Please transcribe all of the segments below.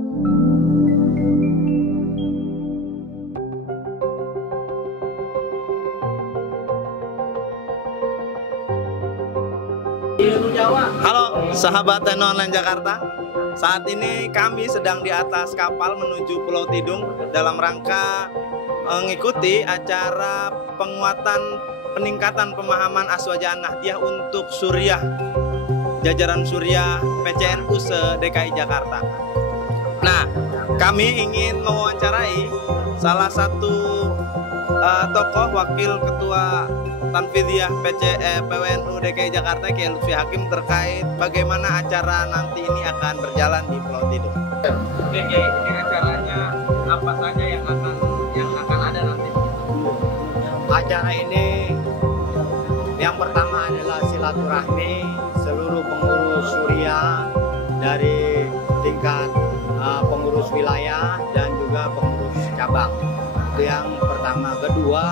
Halo sahabat NU Online Jakarta. Saat ini kami sedang di atas kapal menuju Pulau Tidung dalam rangka mengikuti acara peningkatan pemahaman Aswaja An-Nahdiyah untuk Suriah, jajaran Suriah PCNU se-DKI Jakarta. Nah, kami ingin mewawancarai salah satu tokoh wakil ketua Tanfidiyah PWNU DKI Jakarta, Kiai Lutfi Hakim, terkait bagaimana acara nanti ini akan berjalan di Pulau Tidung. Oke, Kiai, ini acaranya apa saja yang akan ada nanti? Acara ini yang pertama adalah silaturahmi seluruh pengurus Suriah dari tingkat pengurus wilayah dan juga pengurus cabang. Itu yang pertama. Kedua,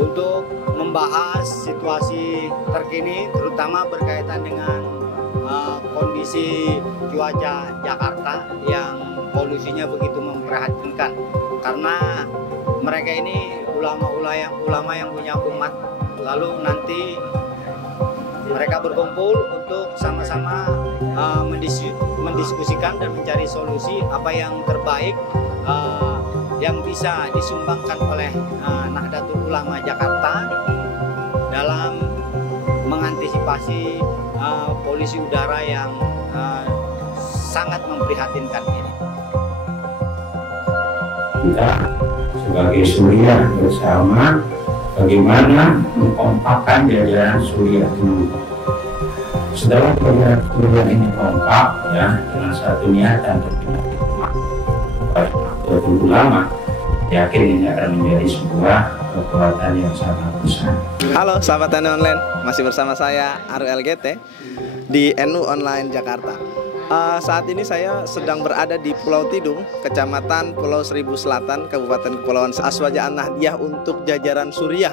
untuk membahas situasi terkini terutama berkaitan dengan kondisi cuaca Jakarta yang polusinya begitu memprihatinkan, karena mereka ini ulama yang punya umat. Lalu nanti mereka berkumpul untuk sama-sama mendiskusikan dan mencari solusi apa yang terbaik yang bisa disumbangkan oleh Nahdlatul Ulama Jakarta dalam mengantisipasi polusi udara yang sangat memprihatinkan ini. Kita sebagai Suriah bersama bagaimana mengkompakkan jajaran Suriah dulu. Setelah jajaran Suriah ini kompak ya dengan satu niatan Nahdlatul Ulama, yakin ini akan menjadi sebuah kekuatan yang sangat besar. Halo sahabat NU Online, masih bersama saya Arul LGT di NU Online Jakarta. Saat ini saya sedang berada di Pulau Tidung, Kecamatan Pulau Seribu Selatan, Kabupaten Kepulauan Aswaja An-Nahdiyah untuk jajaran Suriah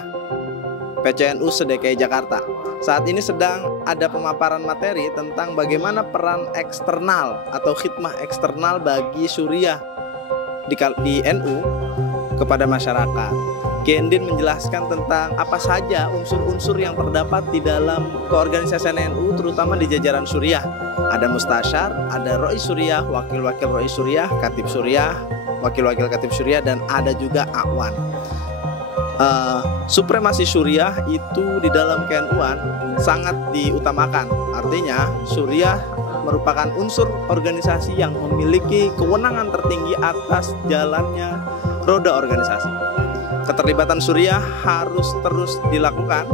PCNU se-DKI Jakarta. Saat ini sedang ada pemaparan materi tentang bagaimana peran eksternal atau khidmah eksternal bagi Suriah di NU kepada masyarakat. Kiai Endin menjelaskan tentang apa saja unsur-unsur yang terdapat di dalam keorganisasian NU, terutama di jajaran Suriah. Ada mustasyar, ada Roi Suriah, wakil-wakil Roi Suriah, Katib Suriah, wakil-wakil Katib Suriah, dan ada juga Awan. Supremasi Suriah itu di dalam KNU-an sangat diutamakan. Artinya Suriah merupakan unsur organisasi yang memiliki kewenangan tertinggi atas jalannya roda organisasi. Keterlibatan Suriah harus terus dilakukan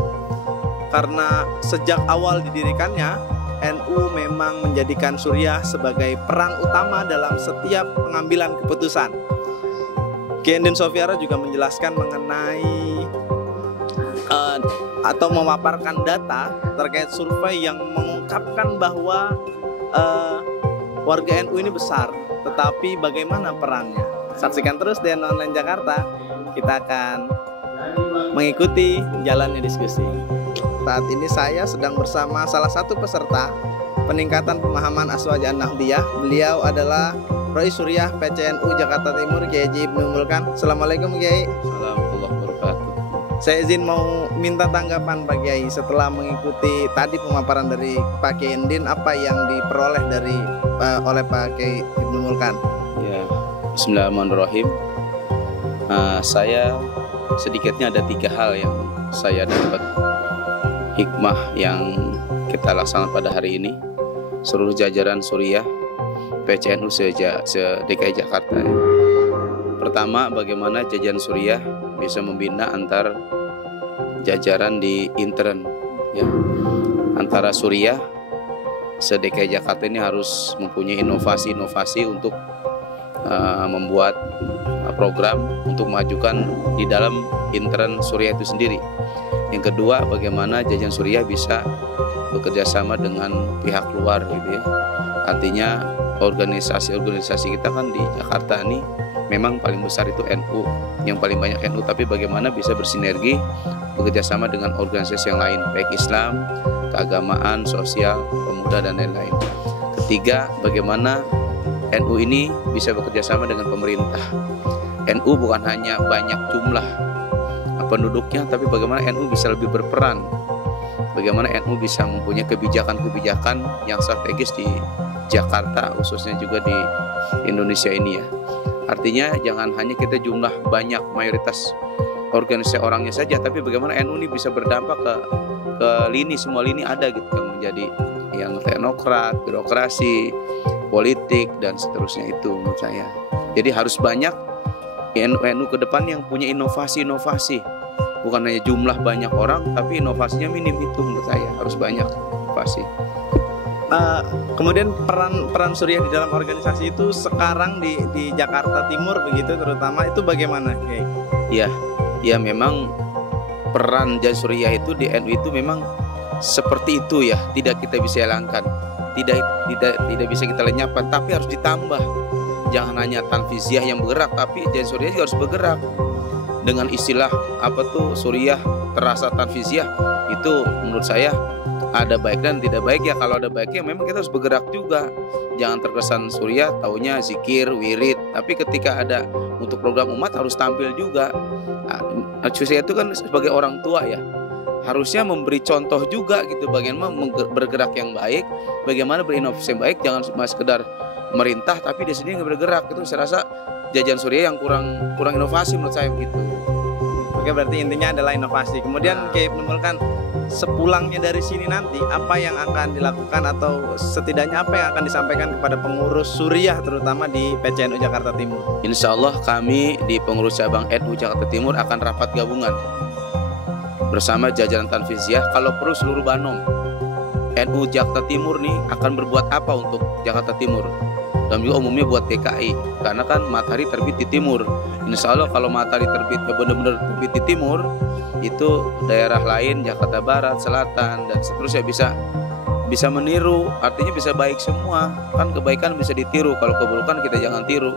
karena sejak awal didirikannya NU memang menjadikan Suriah sebagai peran utama dalam setiap pengambilan keputusan. Kiai Endin Sofiara juga menjelaskan mengenai atau memaparkan data terkait survei yang mengungkapkan bahwa warga NU ini besar, tetapi bagaimana perannya? Saksikan terus di NU Online Jakarta, kita akan mengikuti jalannya diskusi. Saat ini saya sedang bersama salah satu peserta peningkatan pemahaman Aswaja An-Nahdiyah. Beliau adalah Roi Suriah PCNU Jakarta Timur, Kiai Haji Ibnu Mulkan. Assalamualaikum Kiai. Assalamualaikum warahmatullahi wabarakatuh. Saya izin mau minta tanggapan Pak Kiai setelah mengikuti tadi pemaparan dari Pak Kiai Endin, apa yang diperoleh oleh Pak Kiai Ibnu Mulkan? Ya, Bismillahirrahmanirrahim. Saya sedikitnya ada 3 hal yang saya dapat hikmah yang kita laksanakan pada hari ini. Seluruh jajaran Suriah PCNU se-DKI Jakarta. Pertama, bagaimana jajaran Suriah bisa membina antar jajaran di intern, ya. Antara Suriah se-DKI Jakarta ini harus mempunyai inovasi-inovasi untuk membuat program untuk memajukan di dalam intern Suriah itu sendiri. Yang kedua, bagaimana jajaran Suriah bisa bekerja sama dengan pihak luar, gitu ya. Artinya organisasi-organisasi kita kan di Jakarta ini memang paling besar itu NU, yang paling banyak NU, tapi bagaimana bisa bersinergi bekerja sama dengan organisasi yang lain, baik Islam, keagamaan, sosial, pemuda, dan lain-lain. Ketiga, bagaimana NU ini bisa bekerja sama dengan pemerintah. NU bukan hanya banyak jumlah penduduknya, tapi bagaimana NU bisa lebih berperan. Bagaimana NU bisa mempunyai kebijakan-kebijakan yang strategis di Jakarta, khususnya juga di Indonesia ini ya. Artinya jangan hanya kita jumlah banyak mayoritas organisasi orangnya saja, tapi bagaimana NU ini bisa berdampak ke lini, semua lini ada gitu, yang menjadi yang teknokrat, birokrasi, politik dan seterusnya itu menurut saya. Jadi harus banyak NU ke depan yang punya inovasi-inovasi. Bukan hanya jumlah banyak orang, tapi inovasinya minim, itu menurut saya harus banyak inovasi. Kemudian peran Suriah di dalam organisasi itu sekarang di Jakarta Timur begitu terutama itu bagaimana, Kiai? Ya memang peran Jaya Suriah itu di NU itu memang seperti itu ya, tidak kita bisa hilangkan, tidak bisa kita lenyapkan, tapi harus ditambah. Jangan hanya tanfiziah yang bergerak, tapi Jaya Suriah juga harus bergerak. Dengan istilah apa tuh Suriah terasa tanfiziah, itu menurut saya ada baik dan tidak baik ya. Kalau ada baiknya memang kita harus bergerak juga. Jangan terkesan Suriah taunya zikir, wirid, tapi ketika ada untuk program umat harus tampil juga. Suriah itu kan sebagai orang tua ya, harusnya memberi contoh juga gitu, bagaimana bergerak yang baik, bagaimana berinovasi yang baik. Jangan cuma sekedar merintah tapi di sini nggak bergerak. Itu saya rasa jajaran Suriah yang kurang inovasi menurut saya begitu. Oke, berarti intinya adalah inovasi. Kemudian Kiai menemukan sepulangnya dari sini nanti apa yang akan dilakukan atau setidaknya apa yang akan disampaikan kepada pengurus Suriah terutama di PCNU Jakarta Timur. Insya Allah kami di pengurus cabang NU Jakarta Timur akan rapat gabungan bersama jajaran tanfiziah, kalau perlu seluruh Banom. NU Jakarta Timur nih akan berbuat apa untuk Jakarta Timur, dan juga umumnya buat DKI, karena kan matahari terbit di timur. Insya Allah kalau matahari terbit benar-benar terbit di timur, itu daerah lain Jakarta Barat, Selatan dan seterusnya bisa meniru. Artinya bisa baik semua. Kan kebaikan bisa ditiru, kalau keburukan kita jangan tiru.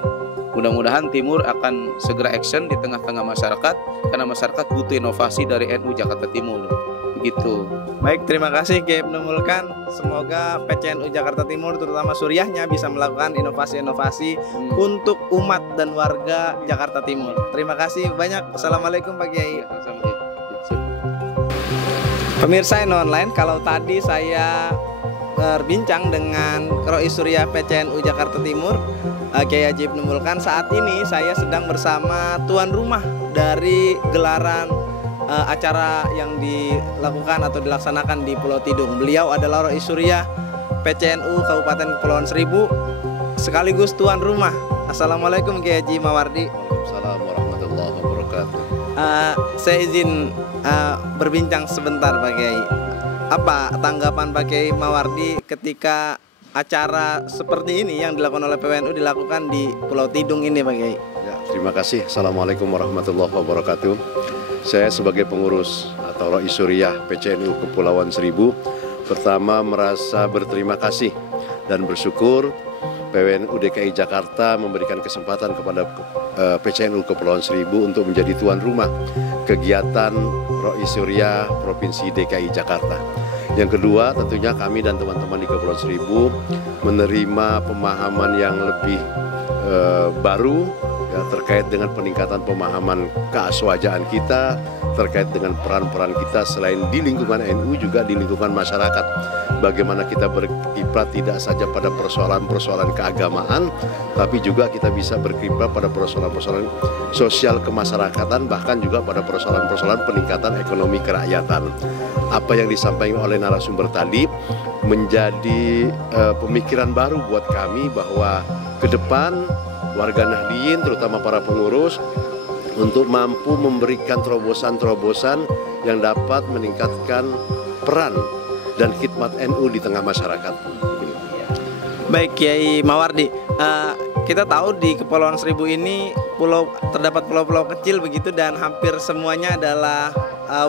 Mudah-mudahan Timur akan segera action di tengah-tengah masyarakat, karena masyarakat butuh inovasi dari NU Jakarta Timur. Begitu. Baik, terima kasih Kiai Ibnu Mulkan. Semoga PCNU Jakarta Timur terutama Suriahnya bisa melakukan inovasi-inovasi untuk umat dan warga Jakarta Timur. Terima kasih banyak. Assalamualaikum Pak Kiai. Pemirsa NU Online, kalau tadi saya berbincang dengan Rois Suriah PCNU Jakarta Timur, Kiai Haji Ibnu Mulkan, saat ini saya sedang bersama tuan rumah dari gelaran acara yang dilakukan atau dilaksanakan di Pulau Tidung. Beliau adalah Rois Suriah PCNU Kabupaten Kepulauan Seribu sekaligus tuan rumah. Assalamualaikum Kiai Haji Mawardi. Waalaikumsalam warahmatullahi wabarakatuh. Saya izin berbincang sebentar Pak Kiai. Apa tanggapan Pak Kiai Mawardi ketika acara seperti ini yang dilakukan oleh PWNU dilakukan di Pulau Tidung ini Pak Kiai? Ya, terima kasih. Assalamualaikum warahmatullahi wabarakatuh. Saya sebagai pengurus atau Rois Suriah PCNU Kepulauan Seribu, pertama merasa berterima kasih dan bersyukur PWNU DKI Jakarta memberikan kesempatan kepada PCNU Kepulauan Seribu untuk menjadi tuan rumah kegiatan Rois Suriah Provinsi DKI Jakarta. Yang kedua, tentunya kami dan teman-teman di Kepulauan Seribu menerima pemahaman yang lebih baru ya, terkait dengan peningkatan pemahaman keaswajaan kita, terkait dengan peran-peran kita selain di lingkungan NU juga di lingkungan masyarakat. Bagaimana kita berkiprah tidak saja pada persoalan-persoalan keagamaan, tapi juga kita bisa berkiprah pada persoalan-persoalan sosial kemasyarakatan, bahkan juga pada persoalan-persoalan peningkatan ekonomi kerakyatan. Apa yang disampaikan oleh narasumber tadi menjadi pemikiran baru buat kami bahwa ke depan warga Nahdliyin terutama para pengurus untuk mampu memberikan terobosan-terobosan yang dapat meningkatkan peran dan khidmat NU di tengah masyarakat. Baik Kiai Mawardi, kita tahu di Kepulauan Seribu ini terdapat pulau-pulau kecil begitu dan hampir semuanya adalah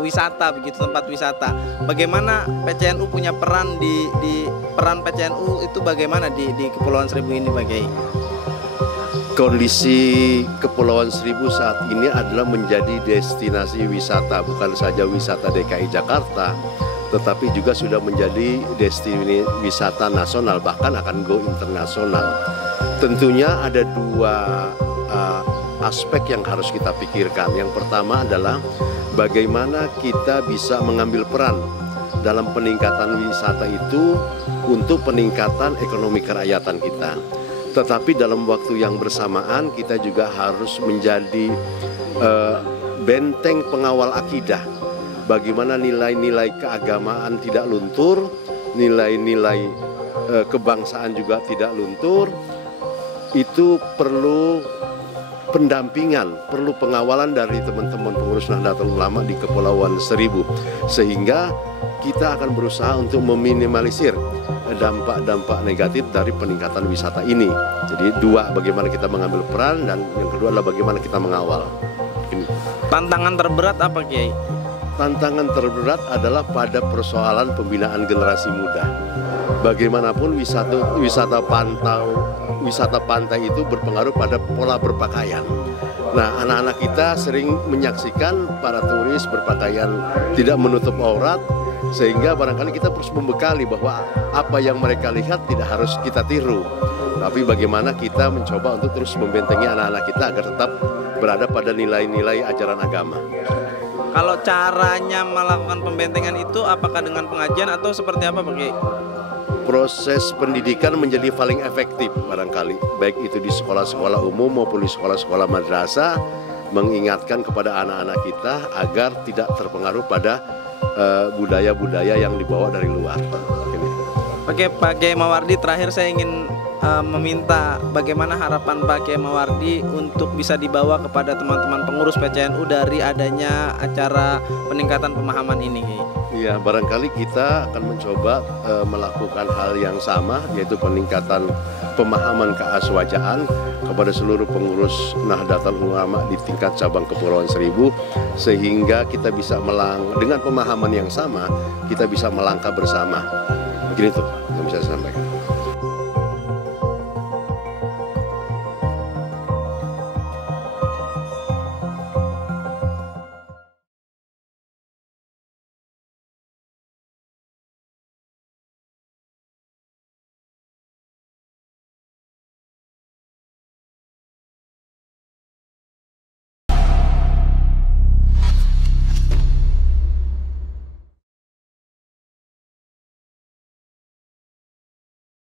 wisata begitu, tempat wisata. Bagaimana PCNU punya peran di peran PCNU itu bagaimana di Kepulauan Seribu ini Pak Kiai? Kondisi Kepulauan Seribu saat ini adalah menjadi destinasi wisata, bukan saja wisata DKI Jakarta, tetapi juga sudah menjadi destinasi wisata nasional, bahkan akan go internasional. Tentunya ada dua aspek yang harus kita pikirkan. Yang pertama adalah bagaimana kita bisa mengambil peran dalam peningkatan wisata itu untuk peningkatan ekonomi kerakyatan kita. Tetapi dalam waktu yang bersamaan kita juga harus menjadi benteng pengawal akidah. Bagaimana nilai-nilai keagamaan tidak luntur, nilai-nilai kebangsaan juga tidak luntur. Itu perlu pendampingan, perlu pengawalan dari teman-teman pengurus Nahdlatul Ulama di Kepulauan Seribu, sehingga kita akan berusaha untuk meminimalisir dampak-dampak negatif dari peningkatan wisata ini. Jadi dua, bagaimana kita mengambil peran, dan yang kedua adalah bagaimana kita mengawal. Ini. Tantangan terberat apa, Kiai? Tantangan terberat adalah pada persoalan pembinaan generasi muda. Bagaimanapun wisata pantai itu berpengaruh pada pola berpakaian. Nah, anak-anak kita sering menyaksikan para turis berpakaian tidak menutup aurat, sehingga barangkali kita terus membekali bahwa apa yang mereka lihat tidak harus kita tiru. Tapi bagaimana kita mencoba untuk terus membentengi anak-anak kita agar tetap berada pada nilai-nilai ajaran agama. Kalau caranya melakukan pembentengan itu apakah dengan pengajian atau seperti apa, Pak Kiai? Proses pendidikan menjadi paling efektif barangkali, baik itu di sekolah-sekolah umum maupun di sekolah-sekolah madrasah, mengingatkan kepada anak-anak kita agar tidak terpengaruh pada budaya-budaya yang dibawa dari luar. Oke, Pak Kiai Mawardi, terakhir saya ingin meminta bagaimana harapan Pak Kiai Mawardi untuk bisa dibawa kepada teman-teman pengurus PCNU dari adanya acara peningkatan pemahaman ini. Iya, barangkali kita akan mencoba melakukan hal yang sama, yaitu peningkatan pemahaman keaswajaan kepada seluruh pengurus Nahdlatul Ulama di tingkat cabang Kepulauan Seribu, sehingga kita bisa dengan pemahaman yang sama, kita bisa melangkah bersama. Begitu yang bisa saya sampaikan.